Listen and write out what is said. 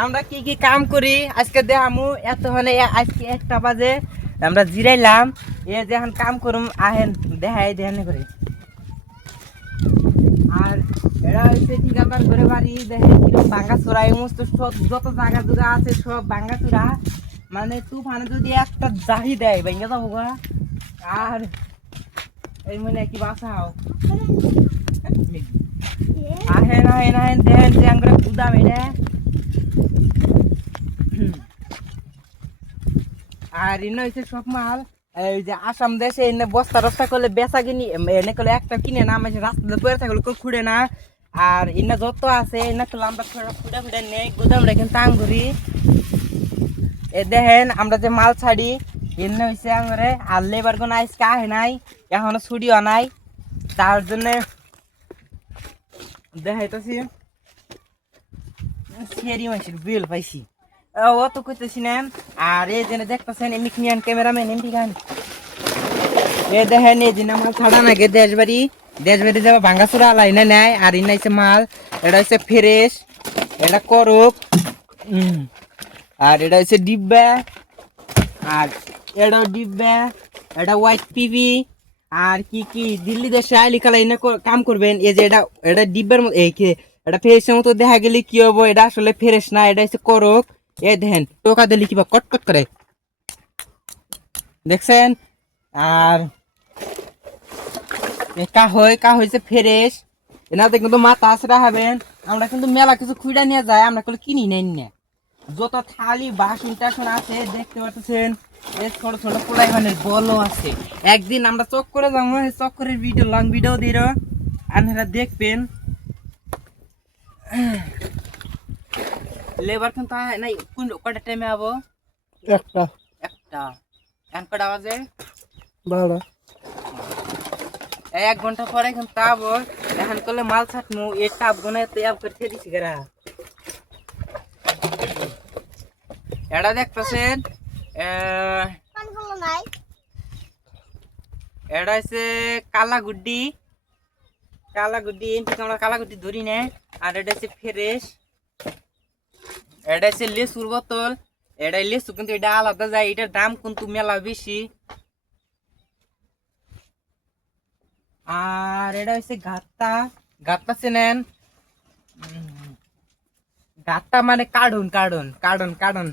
আমরা কি কি কাম করি আজকে দেখামু। এত হনে আজকে 1টা বাজে আমরা জিরাইলাম। এ যে এখন কাম করুম আহেন দেখাই দেখানে করে। আর এরা হচ্ছে ঠিকাদার করে বাড়ি দেখে কিরকম ভাঙ্গাচোরা এই সমস্ত সব যত জায়গা জুগা আছে সব ভাঙ্গাচোরা। মানে তুফানে যদি একটা জাহি দেয় ভেঙে যাবো গা। আর এই মনে কি বাসাও আহেন আহেন আহেন দেখেন যে আমরা গুদাম এটা। আর এনে হয়েছে সব মাল এই যে আসাম দেশে এনে বস্তা রস্তা করলে বেচা কিনি এনে করলে একটা কিনে না মানে রাস্তাতে পড়ে থাকলে কেউ খুঁড়ে না। আর এনে যত আছে এনে করলে আমরা খুঁড়ে খুঁড়ে নেই গুদাম রেখে টাং করি। এ দেখেন আমরা যে মাল ছাড়ি এনে হয়েছে আমরা আর লেবার কোনো আজকে আহে নাই এখনো ছুটিও নাই তার জন্য দেখাইতেছি সিয়ারি মাসির বিল পাইছি ও তো কইতেছি না। আর এই যে দেখতেছেন এমিকনিয়ান ক্যামেরাম্যান এমপি গান এ দেখেন এই যে মাল ছাড়া নাকি দেশবাড়ি যাবে ভাঙ্গাচুরা লাইনে নেয়। আর ইনাইছে মাল এটা হচ্ছে ফ্রেশ এটা করুক। আর এটা হচ্ছে ডিব্বা আর এটাও ডিব্বা এটা হোয়াইট পিভি। আর কি কি দিল্লি দেশে আইলি কালা এনে কাম করবেন এই যে এটা ডিব্বার মতো এই এটা ফ্রেশের মতো দেখা গেলে কি হবো এটা আসলে ফ্রেশ না এটা হচ্ছে করক। এ দেখেন টোকা দিলি কিবা কটকট করে দেখছেন। আর হয়েছে ফ্রেশ এনাতে কিন্তু মাথা আসরা হবেন। আমরা কিন্তু মেলা কিছু খুঁড়া নিয়ে যায় আমরা কোনো কিনি নেই না যত থালি বাসন টাসন আছে দেখতে পাচ্ছেন। ছোট ছোট পোলাই মানে বলও আছে। একদিন আমরা চক্করে যাবো চক্করের ভিডিও লং ভিডিও দিল আপনারা দেখবেন। লেবার কিন্তু নাই কোন কটা টাইমে আবো একটা একটা এখন কটা বাজে 12 1 ঘন্টা পরে কিন্তু আবো। এখন করলে মাল ছাটমু এ টাপবো না তো অ্যাপ করে দিছি গেরা। এটা দেখতেছেন এটা হচ্ছে কালাগুড্ডি আমরা কালাগুড্ডি ধরি না। আর এটা হচ্ছে ফ্রেশ এটা হচ্ছে লেসুর বোতল এটা লেসু কিন্তু এটা আলাদা যায় এটার দাম কিন্তু মেলা বেশি। আর এটা হচ্ছে গাত্তা চেনেন গাত্তা মানে কার্টুন কার্টুন কার্টুন কার্টুন